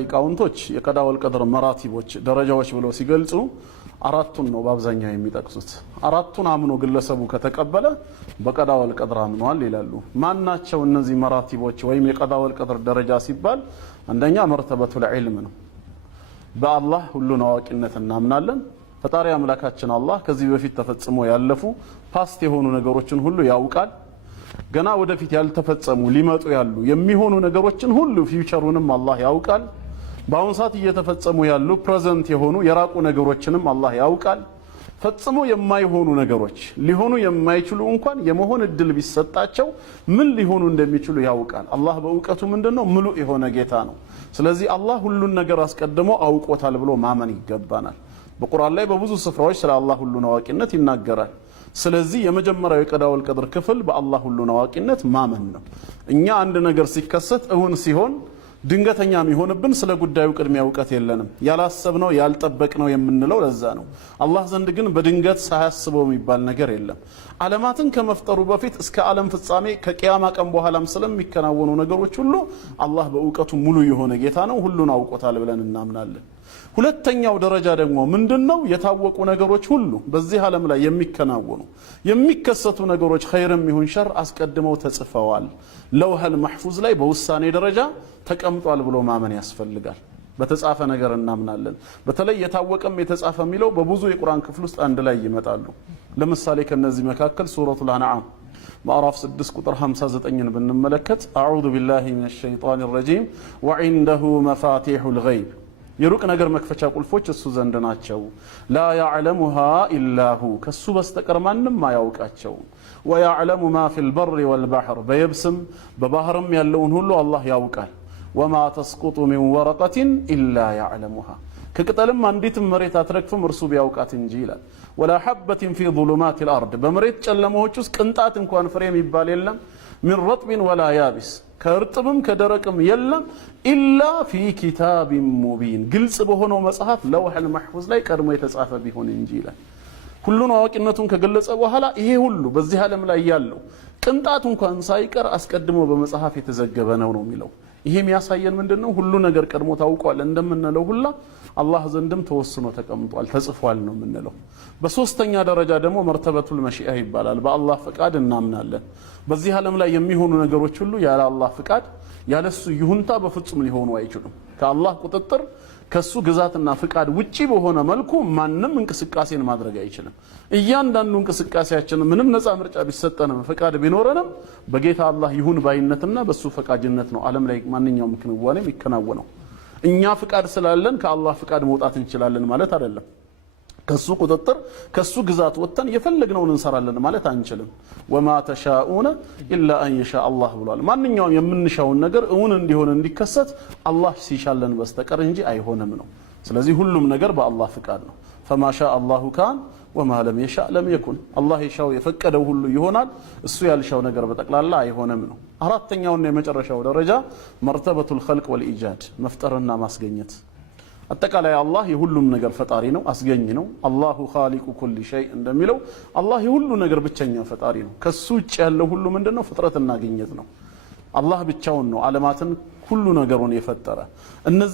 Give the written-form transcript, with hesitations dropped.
ሊቃውንቶች የቀዳ ወልቀድር መራቲቦች ደረጃዎች ብለው ሲገልጹ አራቱን ነው በአብዛኛው የሚጠቅሱት። አራቱን አምኖ ግለሰቡ ከተቀበለ በቀዳ ወልቀድር አምኗል ይላሉ። ማናቸው እነዚህ መራቲቦች ወይም የቀዳ ወልቀድር ደረጃ ሲባል አንደኛ መርተበቱል ዒልም ነው። በአላህ ሁሉን አዋቂነት እናምናለን። ፈጣሪ አምላካችን አላህ ከዚህ በፊት ተፈጽሞ ያለፉ ፓስት የሆኑ ነገሮችን ሁሉ ያውቃል። ገና ወደፊት ያልተፈጸሙ ሊመጡ ያሉ የሚሆኑ ነገሮችን ሁሉ ፊውቸሩንም አላህ ያውቃል። በአሁን ሰዓት እየተፈጸሙ ያሉ ፕሬዘንት የሆኑ የራቁ ነገሮችንም አላህ ያውቃል። ፈጽሞ የማይሆኑ ነገሮች ሊሆኑ የማይችሉ እንኳን የመሆን እድል ቢሰጣቸው ምን ሊሆኑ እንደሚችሉ ያውቃል። አላህ በእውቀቱ ምንድነው ሙሉእ የሆነ ጌታ ነው። ስለዚህ አላህ ሁሉን ነገር አስቀድሞ አውቆታል ብሎ ማመን ይገባናል። በቁርአን ላይ በብዙ ስፍራዎች ስለ አላህ ሁሉን አዋቂነት ይናገራል። ስለዚህ የመጀመሪያው የቀዳ ወልቀድር ክፍል በአላህ ሁሉን አዋቂነት ማመን ነው። እኛ አንድ ነገር ሲከሰት እውን ሲሆን ድንገተኛ የሚሆንብን ስለ ጉዳዩ ቅድሚያ እውቀት የለንም። ያላሰብነው ያልጠበቅነው የምንለው ለዛ ነው። አላህ ዘንድ ግን በድንገት ሳያስበው የሚባል ነገር የለም። ዓለማትን ከመፍጠሩ በፊት እስከ ዓለም ፍጻሜ ከቂያማ ቀን በኋላም ስለሚከናወኑ ነገሮች ሁሉ አላህ በእውቀቱ ሙሉ የሆነ ጌታ ነው። ሁሉን አውቆታል ብለን እናምናለን። ሁለተኛው ደረጃ ደግሞ ምንድነው? የታወቁ ነገሮች ሁሉ በዚህ ዓለም ላይ የሚከሰቱ ነገሮች ኸይርም ይሁን ሸር አስቀድመው ተጽፈዋል። ለውሃል መሕፉዝ ላይ በውሳኔ ደረጃ ተቀምጧል ብሎ ማመን ያስፈልጋል። በተጻፈ ነገር እናምናለን። በተለይ የታወቀም የተጻፈ የሚለው በብዙ የቁርአን ክፍል ውስጥ አንድ ላይ ይመጣሉ። ለምሳሌ ከነዚህ መካከል ሱረቱል አንዓም ማዕራፍ 6 ቁጥር 59ን ብንመለከት አዑዙ ቢላሂ ሚነሽ ሸይጣኒር ረጂም ወዒንደሁ መፋቲሑል ገይብ የሩቅ ነገር መክፈቻ ቁልፎች እሱ ዘንድ ናቸው። ላ ያዕለሙሃ ኢላሁ ከሱ በስተቀር ማንም አያውቃቸው። ወያዕለሙ ማ ፊል በሪ ወልባሕር በየብስም በባህርም ያለውን ሁሉ አላህ ያውቃል። ወማ ተስቁጡ ሚን ወረቀትን ኢላ ያዕለሙሃ ከቅጠልም አንዲትም መሬት አትረግፍም እርሱ ቢያውቃት እንጂ ይላል። ወላ ሐበትን ፊ ዙሉማቲል አርድ በመሬት ጨለማዎች ውስጥ ቅንጣት እንኳን ፍሬ የሚባል የለም። ሚን ረጥብን ወላ ያቢስ ከእርጥብም ከደረቅም የለም። ኢላ ፊ ኪታቢን ሙቢን ግልጽ በሆነው መጽሐፍ ለውሐል መሕፉዝ ላይ ቀድሞ የተጻፈ ቢሆን እንጂ ይላል። ሁሉን አዋቂነቱን ከገለጸ በኋላ ይሄ ሁሉ በዚህ ዓለም ላይ ያለው ቅንጣት እንኳን ሳይቀር አስቀድሞ በመጽሐፍ የተዘገበ ነው የሚለው። ይሄ የሚያሳየን ምንድነው? ሁሉ ነገር ቀድሞ ታውቋል እንደምንለው ሁላ አላህ ዘንድም ተወስኖ ተቀምጧል ተጽፏል ነው የምንለው። በሶስተኛ ደረጃ ደግሞ መርተበቱል መሺአ ይባላል። በአላህ ፍቃድ እናምናለን። በዚህ ዓለም ላይ የሚሆኑ ነገሮች ሁሉ ያለ አላህ ፍቃድ ያለሱ ይሁንታ በፍጹም ሊሆኑ አይችሉም። ከአላህ ቁጥጥር ከሱ ግዛትና ፍቃድ ውጪ በሆነ መልኩ ማንም እንቅስቃሴን ማድረግ አይችልም። እያንዳንዱ እንቅስቃሴያችን ምንም ነፃ ምርጫ ቢሰጠንም ፍቃድ ቢኖረንም በጌታ አላህ ይሁን ባይነትና በሱ ፈቃጅነት ነው ዓለም ላይ ማንኛውም ክንዋኔ የሚከናወነው። እኛ ፍቃድ ስላለን ከአላህ ፍቃድ መውጣት እንችላለን ማለት አይደለም። ከሱ ቁጥጥር ከሱ ግዛት ወጥተን የፈለግነውን እንሰራለን ማለት አንችልም። ወማ ተሻኡነ ኢላ አን የሻ አላህ ብሏል። ማንኛውም የምንሻውን ነገር እውን እንዲሆን እንዲከሰት አላህ ሲሻለን በስተቀር እንጂ አይሆንም ነው። ስለዚህ ሁሉም ነገር በአላህ ፍቃድ ነው። ፈማ ሻአ አላሁ ካን ወማ ለም የሻ ለም የኩን አላህ የሻው የፈቀደው ሁሉ ይሆናል። እሱ ያልሻው ነገር በጠቅላላ አይሆንም ነው። አራተኛውና የመጨረሻው ደረጃ መርተበቱል ኸልቅ ወልኢጃድ መፍጠርና ማስገኘት። አጠቃላይ አላህ የሁሉም ነገር ፈጣሪ ነው፣ አስገኝ ነው። አላሁ ኻሊቁ ኩሊ ሸይ እንደሚለው አላህ የሁሉ ነገር ብቸኛ ፈጣሪ ነው። ከሱ ውጭ ያለው ሁሉ ምንድነው? ፍጥረትና ግኝት ነው። አላህ ብቻውን ነው ዓለማትን ሁሉ ነገሩን የፈጠረ። እነዚህ